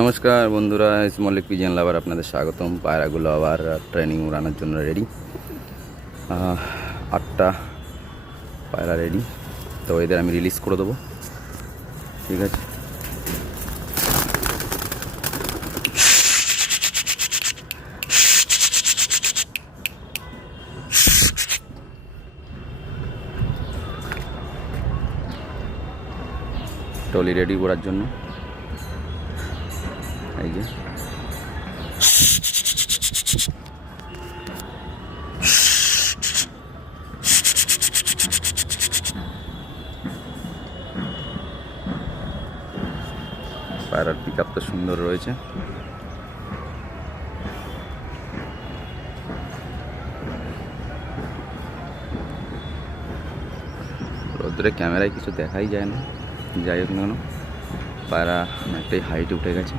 নমস্কার বন্ধুরা, মল্লিক পিজিএন লাভার আপনাদের স্বাগতম। পায়রাগুলো আবার ট্রেনিং উড়ানোর জন্য রেডি। 8টা পায়রা রেডি, তো এদের আমি রিলিজ করে দেবো। ঠিক আছে, টলি রেডি করার জন্য। এই যে পায়রার পিক আপ তো সুন্দর রয়েছে। রোদ্রে ক্যামেরায় কিছু দেখাই যায় না, যাই হোক না কেন পায়রা অনেকটাই হাইটে উঠে গেছে।